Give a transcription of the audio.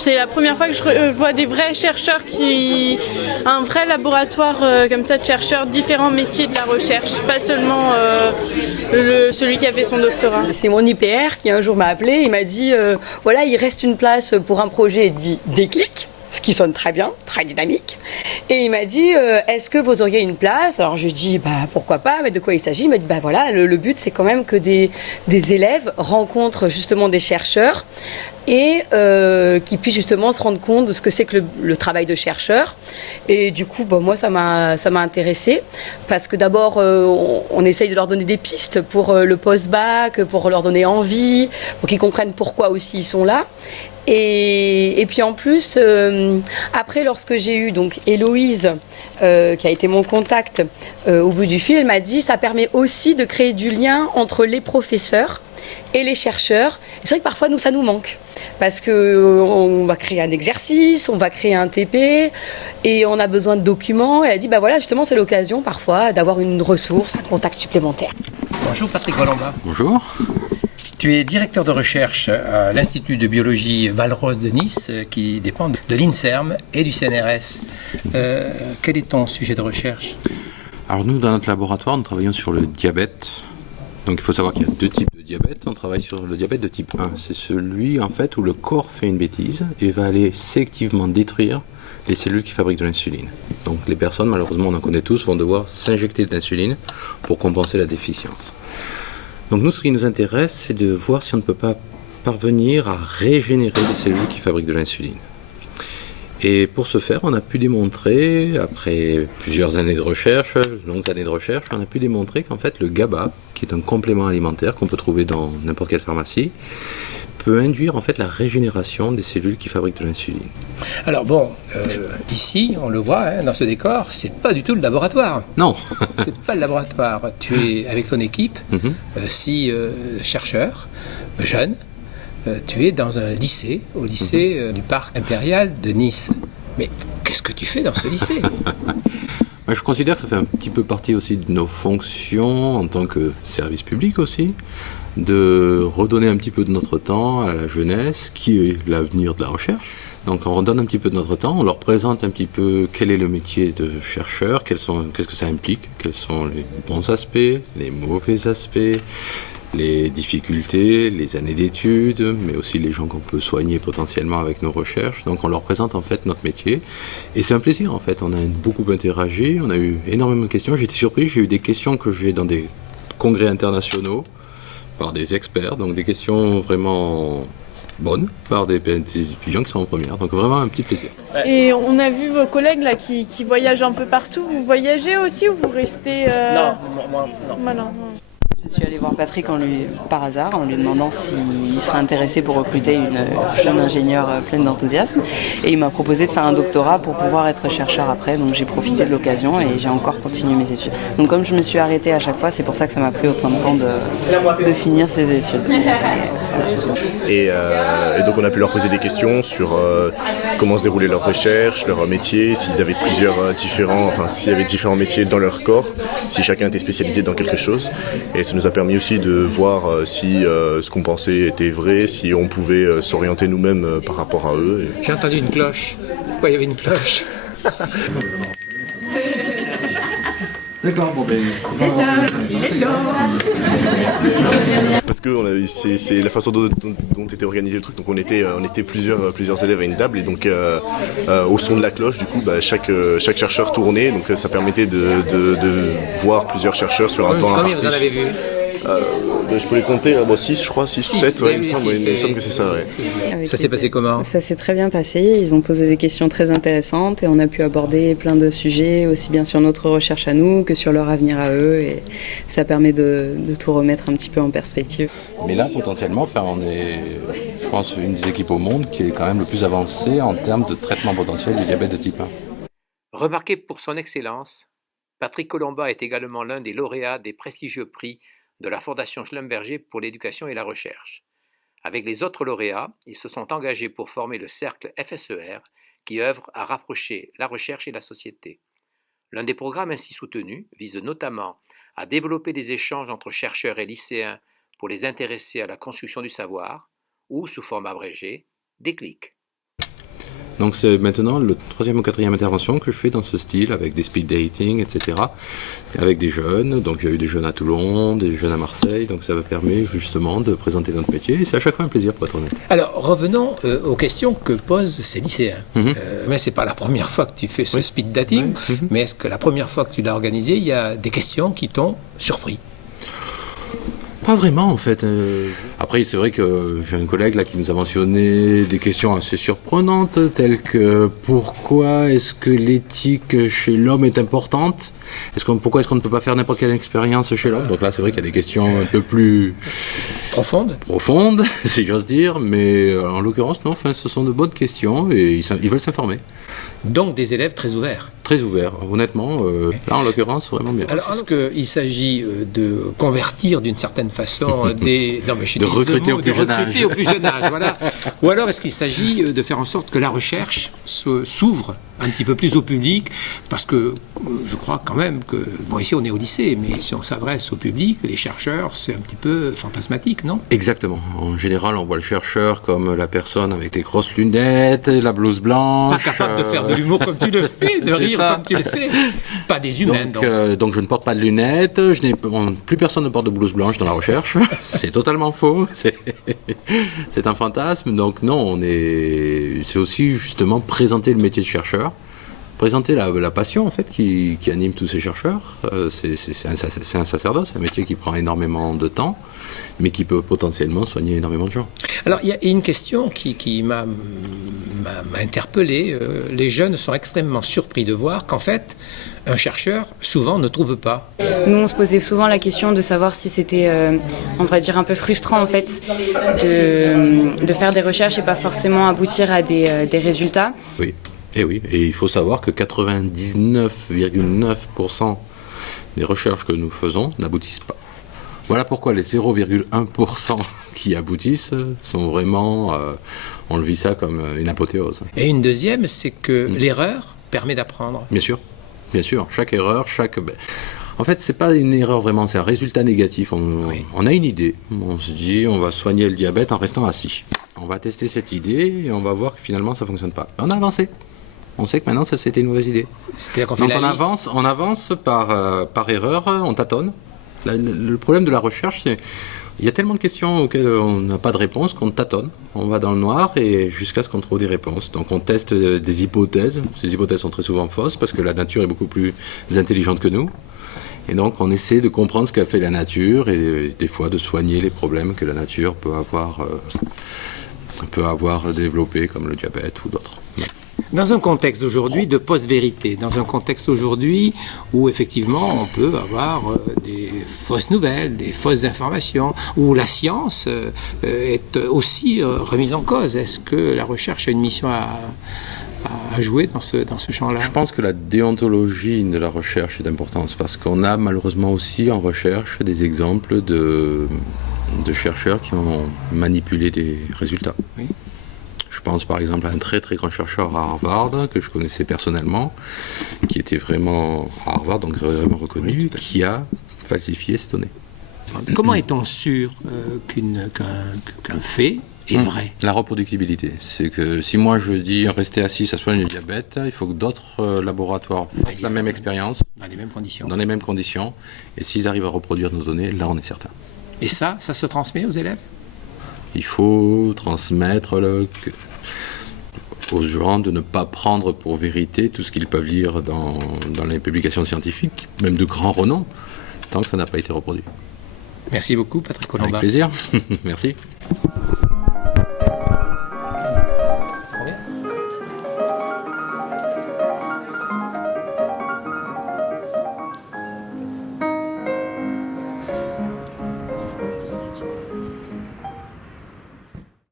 C'est la première fois que je vois des vrais chercheurs un vrai laboratoire comme ça de chercheurs, différents métiers de la recherche, pas seulement celui qui a fait son doctorat. C'est mon IPR qui un jour m'a appelé, il m'a dit voilà, il reste une place pour un projet dit Déclic, ce qui sonne très bien, très dynamique. Et il m'a dit est-ce que vous auriez une place? Alors je lui ai dit pourquoi pas, mais de quoi il s'agit? Il m'a dit voilà, le but c'est quand même que des élèves rencontrent justement des chercheurs et qui puissent justement se rendre compte de ce que c'est que le travail de chercheur. Et du coup, moi, ça m'a intéressée parce que d'abord, on essaye de leur donner des pistes pour le post-bac, pour leur donner envie, pour qu'ils comprennent pourquoi aussi ils sont là. Et puis en plus, après, lorsque j'ai eu donc Héloïse, qui a été mon contact au bout du fil, elle m'a dit ça permet aussi de créer du lien entre les professeurs et les chercheurs. Et c'est vrai que parfois, ça nous manque. Parce qu'on va créer un exercice, on va créer un TP et on a besoin de documents. Et elle a dit, voilà, justement, c'est l'occasion parfois d'avoir une ressource, un contact supplémentaire. Bonjour Patrick Colomba. Bonjour. Tu es directeur de recherche à l'Institut de biologie Val-Rose de Nice, qui dépend de l'INSERM et du CNRS. Quel est ton sujet de recherche? Alors nous, dans notre laboratoire, nous travaillons sur le diabète. Donc il faut savoir qu'il y a deux types de diabète. On travaille sur le diabète de type 1. C'est celui en fait où le corps fait une bêtise et va aller sélectivement détruire les cellules qui fabriquent de l'insuline. Donc les personnes, malheureusement on en connaît tous, vont devoir s'injecter de l'insuline pour compenser la déficience. Donc nous, ce qui nous intéresse, c'est de voir si on ne peut pas parvenir à régénérer les cellules qui fabriquent de l'insuline. Et pour ce faire, on a pu démontrer, après plusieurs années de recherche, longues années de recherche, on a pu démontrer qu'en fait le GABA, qui est un complément alimentaire qu'on peut trouver dans n'importe quelle pharmacie, peut induire en fait la régénération des cellules qui fabriquent de l'insuline. Alors ici, on le voit, dans ce décor, c'est pas du tout le laboratoire. Non. C'est pas le laboratoire. Tu es avec ton équipe, 6 chercheurs, jeunes. Tu es dans un lycée, au lycée du Parc Impérial de Nice. Mais qu'est-ce que tu fais dans ce lycée? Je considère que ça fait un petit peu partie aussi de nos fonctions en tant que service public aussi, de redonner un petit peu de notre temps à la jeunesse, qui est l'avenir de la recherche. Donc on redonne un petit peu de notre temps, on leur présente un petit peu quel est le métier de chercheur, qu'est-ce que ça implique, quels sont les bons aspects, les mauvais aspects, les difficultés, les années d'études, mais aussi les gens qu'on peut soigner potentiellement avec nos recherches. Donc on leur présente en fait notre métier et c'est un plaisir en fait. On a beaucoup interagi, on a eu énormément de questions. J'étais surpris, j'ai eu des questions que j'ai dans des congrès internationaux par des experts, donc des questions vraiment bonnes par des étudiants qui sont en première. Donc vraiment un petit plaisir. Et on a vu vos collègues là qui voyagent un peu partout. Vous voyagez aussi ou vous restez Non, moi non. Voilà. Je suis allée voir Patrick par hasard en lui demandant s'il serait intéressé pour recruter une jeune ingénieure pleine d'enthousiasme. Et il m'a proposé de faire un doctorat pour pouvoir être chercheur après. Donc j'ai profité de l'occasion et j'ai encore continué mes études. Donc comme je me suis arrêtée à chaque fois, c'est pour ça que ça m'a pris autant de temps de finir ces études. Et donc on a pu leur poser des questions sur comment se déroulait leur recherche, leur métier, s'ils avaient s'il y avait différents métiers dans leur corps, si chacun était spécialisé dans quelque chose. Et ça nous a permis aussi de voir si ce qu'on pensait était vrai, si on pouvait s'orienter nous-mêmes par rapport à eux. J'ai entendu une cloche. Pourquoi il y avait une cloche? D'accord, Parce que c'est la façon dont était organisé le truc. Donc on était plusieurs élèves à une table et donc au son de la cloche, du coup, chaque chercheur tournait. Donc ça permettait de voir plusieurs chercheurs sur un temps imparti. Combien vous en avez vu? Je peux les compter, 6 je crois, 6 ou 7, ouais, il me semble que c'est ça. Ouais. Ça s'est passé comment? Ça s'est très bien passé, ils ont posé des questions très intéressantes et on a pu aborder plein de sujets, aussi bien sur notre recherche à nous que sur leur avenir à eux, et ça permet de tout remettre un petit peu en perspective. Mais là, potentiellement, on est, je pense, une des équipes au monde qui est quand même le plus avancée en termes de traitement potentiel du diabète de type 1. Remarqué pour son excellence, Patrick Colomba est également l'un des lauréats des prestigieux prix de la Fondation Schlumberger pour l'éducation et la recherche. Avec les autres lauréats, ils se sont engagés pour former le cercle FSER qui œuvre à rapprocher la recherche et la société. L'un des programmes ainsi soutenus vise notamment à développer des échanges entre chercheurs et lycéens pour les intéresser à la construction du savoir, ou, sous forme abrégée, Déclic. Donc c'est maintenant le 3e ou 4e intervention que je fais dans ce style, avec des speed dating, etc. Avec des jeunes, donc il y a eu des jeunes à Toulon, des jeunes à Marseille, donc ça me permet justement de présenter notre métier, et c'est à chaque fois un plaisir pour être honnête. Alors, revenons aux questions que posent ces lycéens. Mais c'est pas la première fois que tu fais ce speed dating, mais est-ce que la première fois que tu l'as organisé, il y a des questions qui t'ont surpris? Pas vraiment en fait. Après c'est vrai que j'ai un collègue là qui nous a mentionné des questions assez surprenantes telles que pourquoi est-ce que l'éthique chez l'homme est importante? Pourquoi est-ce qu'on ne peut pas faire n'importe quelle expérience chez l'homme? Donc là c'est vrai qu'il y a des questions un peu plus profondes, si j'ose dire, mais en l'occurrence non, ce sont de bonnes questions et ils veulent s'informer. Donc des élèves très ouverts. Très ouverts, honnêtement, là en l'occurrence vraiment bien. Alors est-ce qu'il s'agit de convertir d'une certaine façon de recruter au plus jeune âge, voilà. Ou alors est-ce qu'il s'agit de faire en sorte que la recherche s'ouvre un petit peu plus au public, parce que je crois quand même que, bon ici on est au lycée, mais si on s'adresse au public, les chercheurs, c'est un petit peu fantasmatique, non? Exactement. En général, on voit le chercheur comme la personne avec des grosses lunettes, la blouse blanche. Pas capable de faire de l'humour comme tu le fais, de rire comme tu le fais. Pas des humains, donc je ne porte pas de lunettes, plus personne ne porte de blouse blanche dans la recherche. C'est totalement faux. C'est un fantasme. Donc non, c'est aussi justement présenter le métier de chercheur. Présenter la passion en fait qui anime tous ces chercheurs. C'est un sacerdoce, c'est un métier qui prend énormément de temps, mais qui peut potentiellement soigner énormément de gens. Alors il y a une question qui m'a interpellé. Les jeunes sont extrêmement surpris de voir qu'en fait un chercheur souvent ne trouve pas. Nous on se posait souvent la question de savoir si c'était, on va dire un peu frustrant en fait, de faire des recherches et pas forcément aboutir à des résultats. Oui. Et oui, et il faut savoir que 99,9% des recherches que nous faisons n'aboutissent pas. Voilà pourquoi les 0,1% qui aboutissent sont vraiment, on le vit ça comme une apothéose. Et une deuxième, c'est que l'erreur permet d'apprendre. Bien sûr, chaque erreur, En fait, c'est pas une erreur vraiment, c'est un résultat négatif. On a une idée, on se dit on va soigner le diabète en restant assis. On va tester cette idée et on va voir que finalement ça fonctionne pas. On a avancé. On sait que maintenant ça c'était une mauvaise idée. Donc on avance par erreur, on tâtonne. Le problème de la recherche, c'est il y a tellement de questions auxquelles on n'a pas de réponse qu'on tâtonne. On va dans le noir et jusqu'à ce qu'on trouve des réponses. Donc on teste des hypothèses. Ces hypothèses sont très souvent fausses parce que la nature est beaucoup plus intelligente que nous. Et donc on essaie de comprendre ce qu'a fait la nature et des fois de soigner les problèmes que la nature peut avoir développés comme le diabète ou d'autres. Dans un contexte aujourd'hui de post-vérité, dans un contexte aujourd'hui où effectivement on peut avoir des fausses nouvelles, des fausses informations, où la science est aussi remise en cause, est-ce que la recherche a une mission à jouer dans ce champ-là? Je pense que la déontologie de la recherche est d'importance parce qu'on a malheureusement aussi en recherche des exemples de chercheurs qui ont manipulé des résultats. Oui. Je pense par exemple à un très très grand chercheur à Harvard que je connaissais personnellement, qui était vraiment à Harvard, donc vraiment reconnu, qui a falsifié ces données. Comment est-on sûr qu'un fait est vrai? La reproductibilité. C'est que si moi je dis rester assis, ça soigne le diabète, il faut que d'autres laboratoires fassent la même expérience. Dans les mêmes conditions. Dans les mêmes conditions. Et s'ils arrivent à reproduire nos données, là on est certain. Et ça se transmet aux élèves? Il faut transmettre aux gens de ne pas prendre pour vérité tout ce qu'ils peuvent lire dans les publications scientifiques, même de grand renom, tant que ça n'a pas été reproduit. Merci beaucoup, Patrick Colomba. Avec plaisir. Merci.